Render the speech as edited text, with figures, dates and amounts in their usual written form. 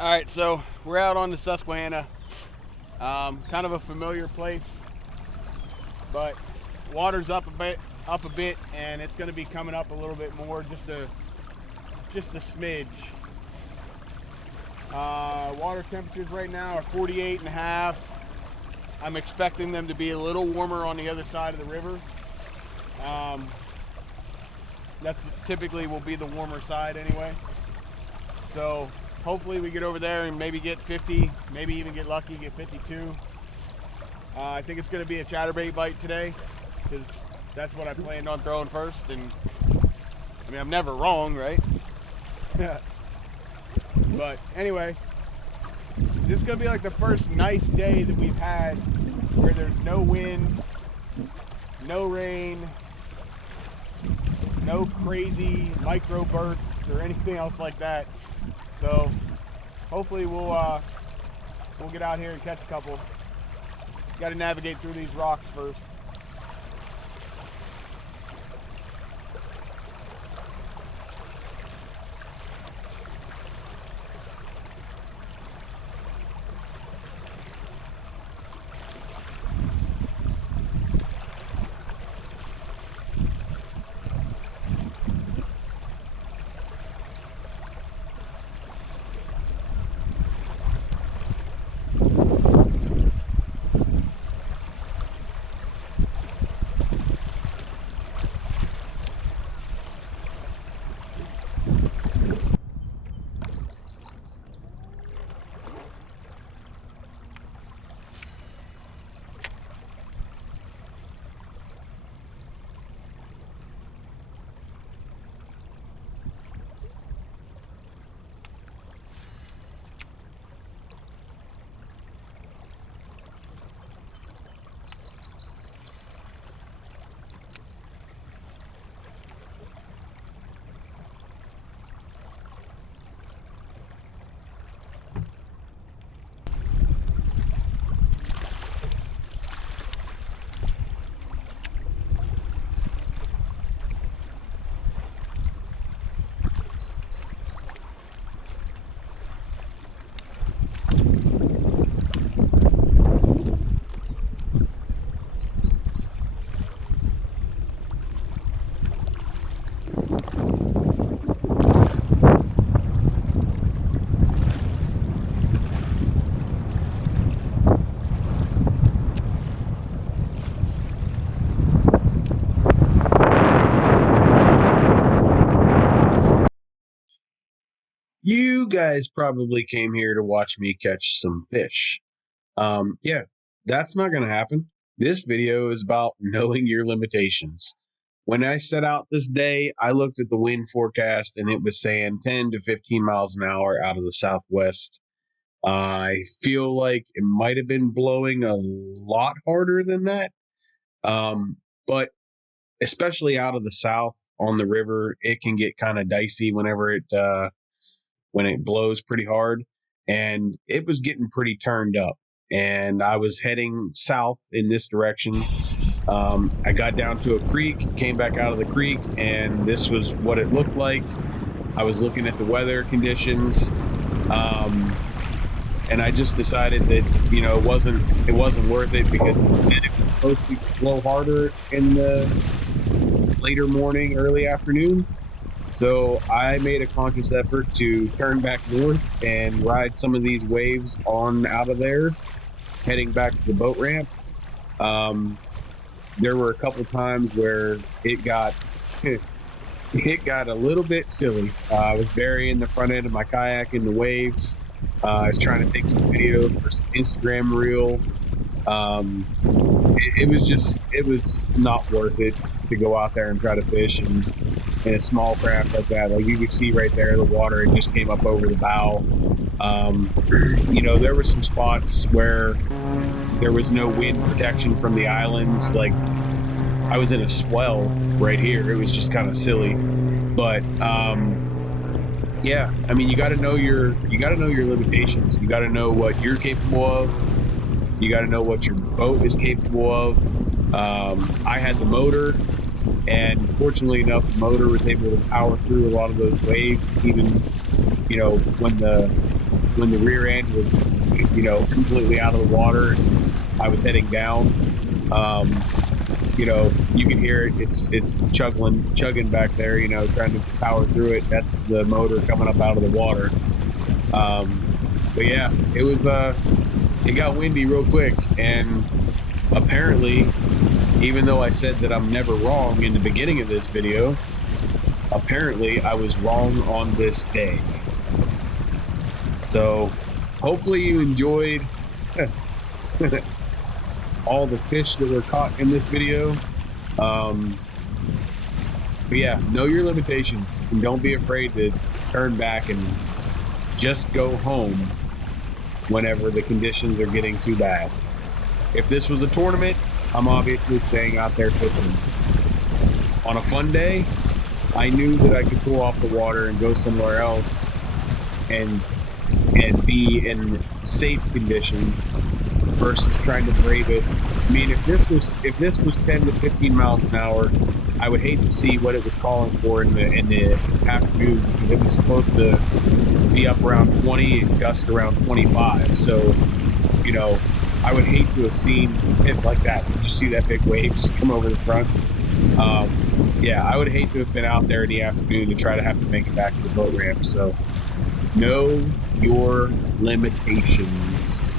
All right, so we're out on the Susquehanna. Kind of a familiar place, but water's up a bit, and it's going to be coming up a little bit more, just a smidge. Water temperatures right now are 48.5. I'm expecting them to be a little warmer on the other side of the river. That's typically will be the warmer side anyway. So hopefully we get over there and maybe get 50, maybe even get lucky, get 52. I think it's going to be a chatterbait bite today because that's what I planned on throwing first. And I mean, I'm never wrong, right? But anyway, this is going to be like the first nice day that we've had where there's no wind, no rain, no crazy micro bursts or anything else like that. So hopefully we'll get out here and catch a couple. Got to navigate through these rocks first. You guys probably came here to watch me catch some fish. Yeah, that's not going to happen. This video is about knowing your limitations. When I set out this day, I looked at the wind forecast and it was saying 10 to 15 miles an hour out of the southwest. I feel like it might have been blowing a lot harder than that. But especially out of the south on the river, it can get kind of dicey whenever when it blows pretty hard, and it was getting pretty turned up, and I was heading south in this direction. I got down to a creek, came back out of the creek, and this was what it looked like. I was looking at the weather conditions, and I just decided that it wasn't worth it because it said it was supposed to blow harder in the later morning, early afternoon. So I made a conscious effort to turn back north and ride some of these waves on out of there, heading back to the boat ramp. There were a couple times where it got a little bit silly. I was burying the front end of my kayak in the waves. I was trying to take some video for some Instagram reel. It was not worth it to go out there and try to fish in a small craft like that. Like you could see right there, the water, it just came up over the bow. There were some spots where there was no wind protection from the islands. Like I was in a swell right here. It was just kind of silly, but yeah, I mean, you got to know your limitations. You got to know what you're capable of. You got to know what your boat is capable of. I had the motor, and fortunately enough, the motor was able to power through a lot of those waves, even when the when the rear end was, you know, completely out of the water and I was heading down. You know, you can hear it. It's chugging back there, you know, trying to power through it. That's the motor coming up out of the water. But yeah, it was, it got windy real quick. And apparently, even though I said that I'm never wrong in the beginning of this video, apparently I was wrong on this day. So hopefully you enjoyed all the fish that were caught in this video. But yeah, know your limitations and don't be afraid to turn back and just go home whenever the conditions are getting too bad. If this was a tournament, I'm obviously staying out there fishing. On a fun day, I knew that I could pull off the water and go somewhere else and be in safe conditions versus trying to brave it. I mean, if this was 10 to 15 miles an hour, I would hate to see what it was calling for in the afternoon, because it was supposed to be up around 20 and gust around 25. So, you know, I would hate to have seen it like that. Did you see that big wave just come over the front? Yeah, I would hate to have been out there in the afternoon and try to have to make it back to the boat ramp. So know your limitations.